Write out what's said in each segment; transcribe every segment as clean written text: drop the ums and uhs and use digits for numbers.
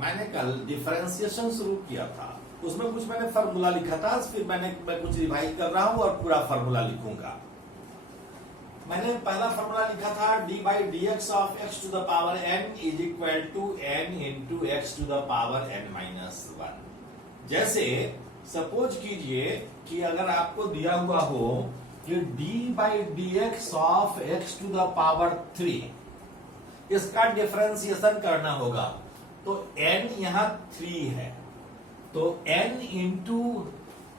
मैंने कल डिफरेंशिएशन शुरू किया था, उसमें कुछ मैंने फार्मूला लिखा था, फिर मैं कुछ रिवाइज कर रहा हूं और पूरा फार्मूला लिखूंगा। मैंने पहला फार्मूला लिखा था d by d x of x to the power n is equal to n into x to the power n minus one. जैसे सपोज कीजिए कि अगर आपको दिया हुआ हो कि d by d x of x to the power 3, इसका डिफरेंशिएशन करना होगा, तो n यहां 3 है, तो n इंटू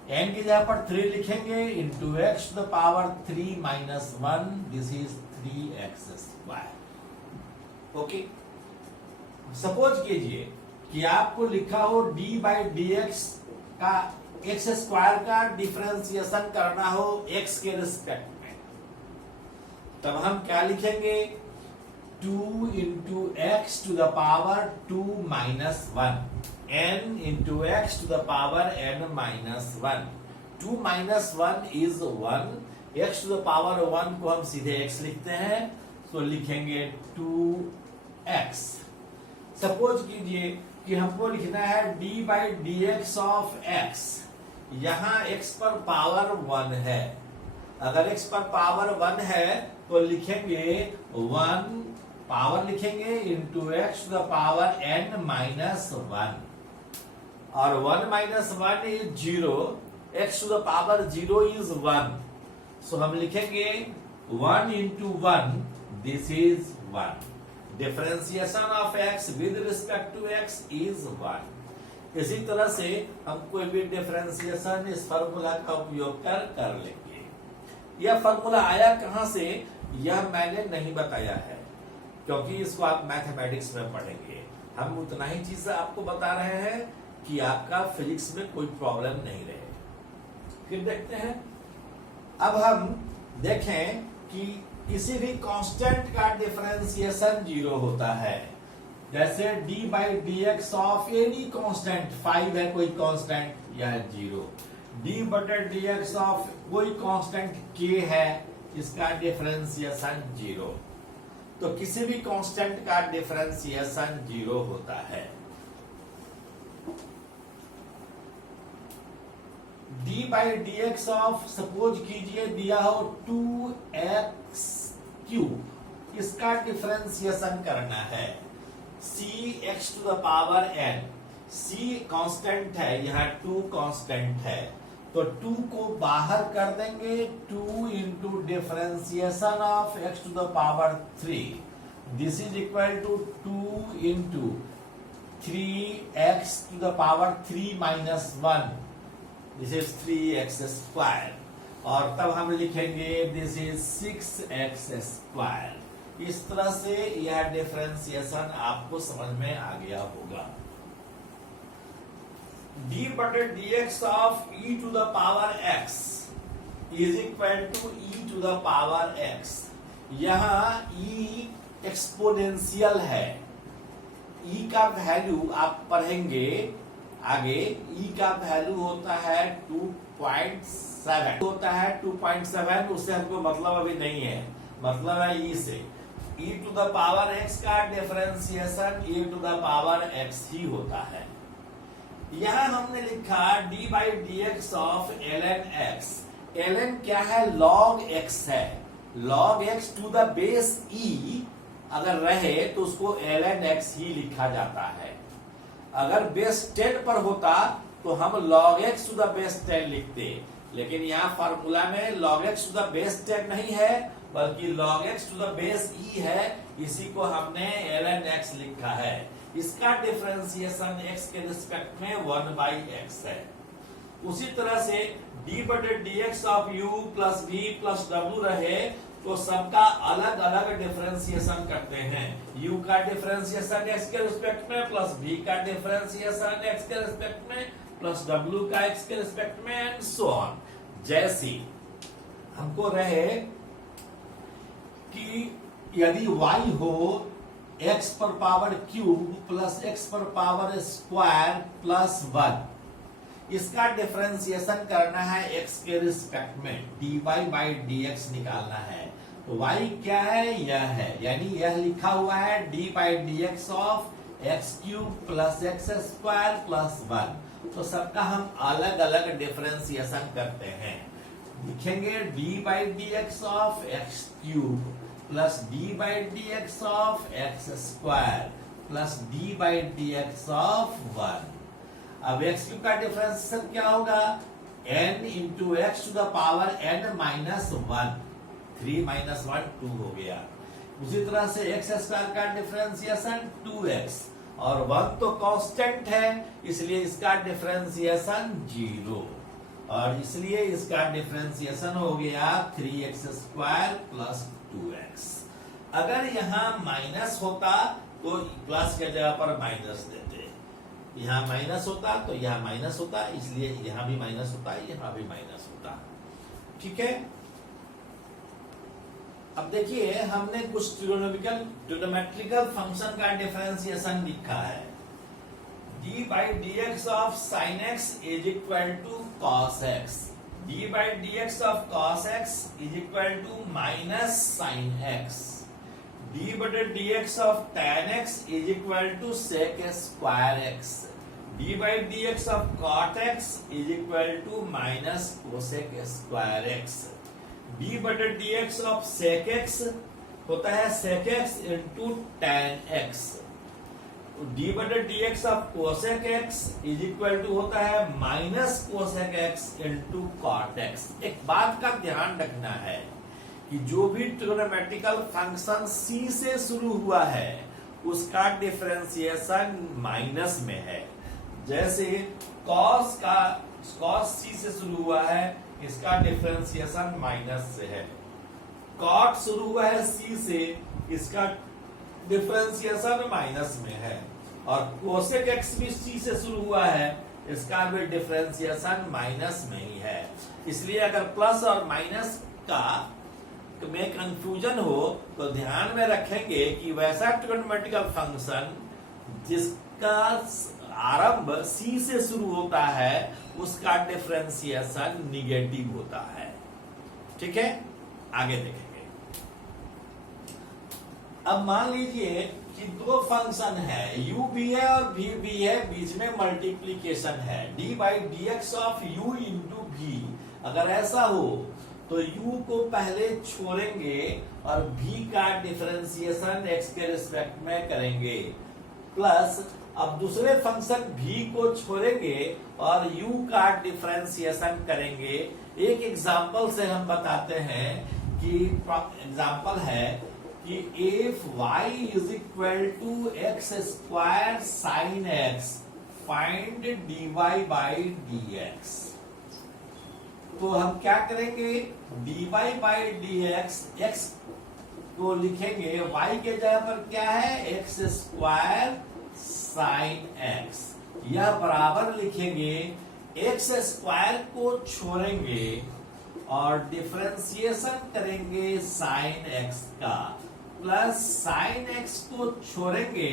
n की जगह पर 3 लिखेंगे into x to the power 3 minus 1, this is 3x square. Okay, suppose कीजिए कि आपको लिखा हो d बाई डी एक्स का एक्स स्क्वायर का डिफरेंशिएशन करना हो x के रिस्पेक्ट में, तब हम क्या लिखेंगे 2 into x to the power 2 minus 1, n into x to the power n minus 1। 2 minus 1 is 1, x to the power 1 को हम सीधे x लिखते हैं, तो लिखेंगे 2x। सपोज कीजिए कि हमको लिखना है d by d x of x, यहां x पर पावर 1 है, अगर x पर पावर 1 है तो लिखेंगे 1 पावर लिखेंगे into x to the power n minus 1, और 1 minus 1 is 0, x to the power 0 is 1, so हम लिखेंगे 1 into 1, this is 1। Differentiation of x with respect to x is 1। इसी तरह से हम कोई भी डिफरेंशिएशन इस फार्मूला का उपयोग कर लेंगे। यह फार्मूला आया कहां से, यह मैंने नहीं बताया है, क्योंकि इसको आप मैथमेटिक्स में पढ़ेंगे। हम उतना ही चीज आपको बता रहे हैं कि आपका फिजिक्स में कोई प्रॉब्लम नहीं रहे। फिर देखते हैं, अब हम देखें कि किसी भी कांस्टेंट का डिफरेंशिएशन 0 होता है। जैसे d by d x of any constant, 5 है कोई कांस्टेंट, यह 0। d बटे डी एक्स ऑफ कोई कांस्टेंट k है, इसका डिफरेंशिएशन 0। तो किसी भी कांस्टेंट का डिफरेंशिएशन 0 होता है। d by d x of suppose कीजिए दिया हो 2x क्यूब, इसका डिफरेंशिएशन करना है c x to the power n। c constant है, यहाँ 2 कांस्टेंट है, तो 2 को बाहर कर देंगे, 2 into differentiation of x to the power 3, this is equal to 2 into 3x to the power 3 minus 1, this is 3x square, और तब हम लिखेंगे दिस इज 6x स्क्वायर। इस तरह से यह डिफरेंशिएशन आपको समझ में आ गया होगा। d बटे d x of e to the power x is equal to e to the power x। यहां e एक्सपोनेंशियल है, e का वैल्यू आप पढ़ेंगे आगे, e का वैल्यू होता है 2.7 होता है 2.7, उससे हमको मतलब अभी नहीं है, मतलब है e से। e to the power x का differentiation e to the power x ही होता है। यहां हमने लिखा d by d x of ln x। ln क्या है, log x है, log x to the base e अगर रहे तो उसको ln x ही लिखा जाता है। अगर बेस 10 पर होता तो हम log x to the base 10 लिखते, लेकिन यहाँ फार्मूला में log x to the base 10 नहीं है, बल्कि log x to the base e है, इसी को हमने ln x लिखा है। इसका डिफरेंशिएशन x के रिस्पेक्ट में 1 बाई x है। उसी तरह से d बटे d x of u plus v plus w रहे तो सबका अलग अलग डिफरेंशिएशन करते हैं। u का डिफरेंशिएशन x के रिस्पेक्ट में, प्लस v का डिफरेंशिएशन x के रिस्पेक्ट में, प्लस w का x के रिस्पेक्ट में, एंड सो ऑन। जैसे हमको रहे कि यदि y हो x पर पावर क्यूब प्लस x पर पावर स्क्वायर प्लस 1, इसका डिफरेंशिएशन करना है x के रिस्पेक्ट में, dy बाई डी एक्स निकालना है। तो y क्या है, यह है, यानी यह लिखा हुआ है d by d x of x cube plus x square plus 1। तो सबका हम अलग अलग डिफरेंशिएशन करते हैं। लिखेंगे d by d x of x cube plus d by d x of x square plus d by d x of 1। अब x cube का डिफरेंशिएशन क्या होगा? n into x to the power n minus 1। 3 minus 1 2 हो गया। उसी तरह से x square का डिफरेंशिएशन 2x और 1 तो कांस्टेंट है, इसलिए इसका डिफरेंशिएशन 0 और इसलिए इसका डिफरेंशिएशन हो गया 3x स्क्वायर प्लस 2x। अगर यहाँ माइनस होता तो प्लस के जगह पर माइनस देते, यहाँ माइनस होता तो यहाँ माइनस होता, इसलिए यहाँ भी माइनस होता, यहाँ भी माइनस होता। ठीक है, अब देखिए हमने कुछ ट्रिग्नोमेट्रिकल फंक्शन का डिफरेंशिएशन लिखा है। D by d x of sine x is equal to cos x, d by d x of cos x is equal to minus sine x, d बटे d x of tan x is equal to sec square x, d by d x of cot x is equal to minus cosec square x, d बटे d x of sec x होता है sec x into tan x, d बटे d x of cosec x is equal to होता है minus cosec x into cot x. एक बात का ध्यान रखना है कि जो भी ट्रिग्नोमेट्रिकल फंक्शन c से शुरू हुआ है उसका डिफरेंशिएशन माइनस में है। जैसे cos c से शुरू हुआ है, इसका डिफरेंशिएशन माइनस से है। कॉट शुरू हुआ है c से, इसका डिफरेंशिएशन माइनस में है। और कोसेक एक्स भी c से शुरू हुआ है, इसका भी डिफरेंशिएशन माइनस में ही है। इसलिए अगर प्लस और माइनस का में कंफ्यूजन हो तो ध्यान में रखेंगे कि वैसा ट्रिग्नोमेट्रिकल फंक्शन जिसका आरंभ c से शुरू होता है उसका डिफरेंशिएशन निगेटिव होता है। ठीक है, आगे देखेंगे। अब मान लीजिए कि दो फंक्शन है, u भी है और v भी है, बीच में मल्टीप्लीकेशन है, d by d x of u into v। अगर ऐसा हो तो u को पहले छोड़ेंगे और v का डिफरेंशिएशन x के रिस्पेक्ट में करेंगे, प्लस अब दूसरे फंक्शन v को छोड़ेंगे और u का डिफरेंशिएशन करेंगे। एक एग्जांपल से हम बताते हैं कि एग्जांपल है कि if y is equal to x square sin x, find dy by dx। तो हम क्या करेंगे, dy by dx, x को लिखेंगे y के जगह पर क्या है, x स्क्वायर साइन x, यह बराबर लिखेंगे x स्क्वायर को छोड़ेंगे और डिफरेंशिएशन करेंगे साइन x का, प्लस साइन x को छोड़ेंगे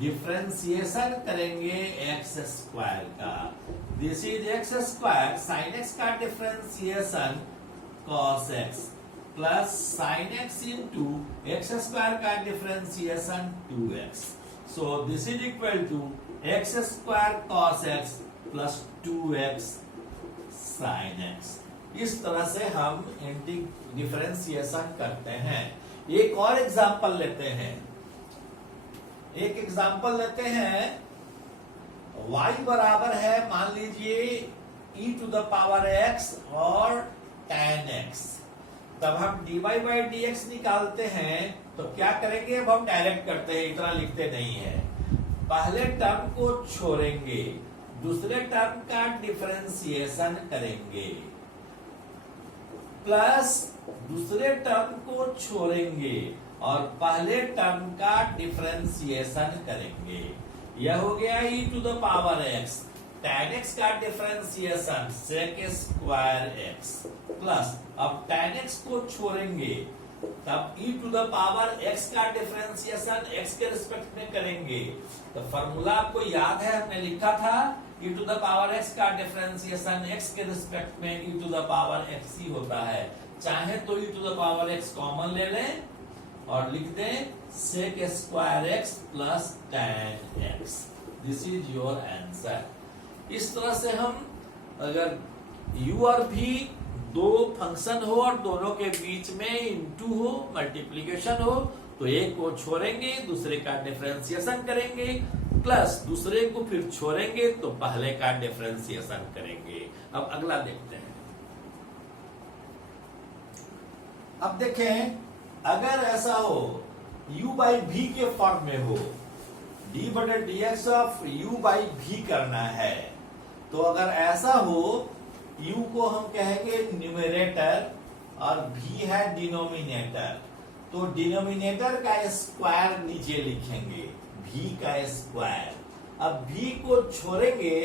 डिफरेंशिएशन करेंगे x स्क्वायर का। This is x square, sine x का differentiation cos x plus sine x into x square का differentiation 2x। So this is equal to x square cos x plus 2x sin x। इस तरह से हम differentiation करते हैं। एक और एग्जांपल लेते हैं, y बराबर है मान लीजिए e to the power x और tan x। तब हम dy by dx निकालते हैं तो क्या करेंगे, अब हम डायरेक्ट करते हैं, इतना लिखते नहीं है। पहले टर्म को छोड़ेंगे, दूसरे टर्म का डिफरेंशिएशन करेंगे, प्लस दूसरे टर्म को छोड़ेंगे और पहले टर्म का डिफरेंशिएशन करेंगे। यह हो गया e to the power x, tan x का differentiation sec square x, plus अब tan x को छोड़ेंगे तब e to the power x का डिफरेंशिएशन x के रिस्पेक्ट में करेंगे। तो फॉर्मूला आपको याद है, हमने लिखा था e to the power x का डिफरेंशिएशन x के रिस्पेक्ट में e to the power x ही होता है। चाहे तो e to the power x common ले लें और लिख दें sec square x plus tan x। This is your answer. इस तरह से हम अगर u और v दो फंक्शन हो और दोनों के बीच में इनटू हो, मल्टीप्लीकेशन हो, तो एक को छोड़ेंगे दूसरे का डिफरेंशिएशन करेंगे, प्लस दूसरे को फिर छोड़ेंगे तो पहले का डिफरेंशिएशन करेंगे। अब अगला देखते हैं। अब देखें, अगर ऐसा हो u बाई v के फॉर्म में हो, d बटे dx of u by v करना है, तो अगर ऐसा हो u को हम कहेंगे न्यूमरेटर और v है डिनोमिनेटर, तो डिनोमिनेटर का स्क्वायर नीचे लिखेंगे, v का स्क्वायर। अब v को छोड़ेंगे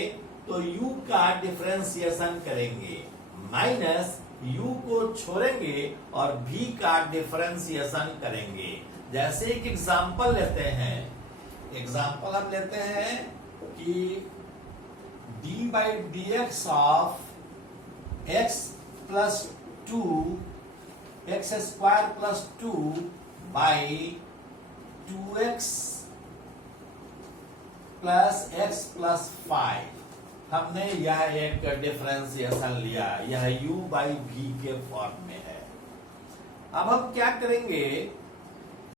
तो u का डिफरेंशिएशन करेंगे, माइनस u को छोड़ेंगे और v का डिफरेंशिएशन करेंगे। जैसे एक एग्जांपल लेते हैं, एग्जांपल हम लेते हैं कि d by d x of x plus 2 x square plus 2 by 2x plus x plus 5। हमने यह एक डिफरेंशिएशन लिया, यह u बाई v के फॉर्म में है। अब हम क्या करेंगे,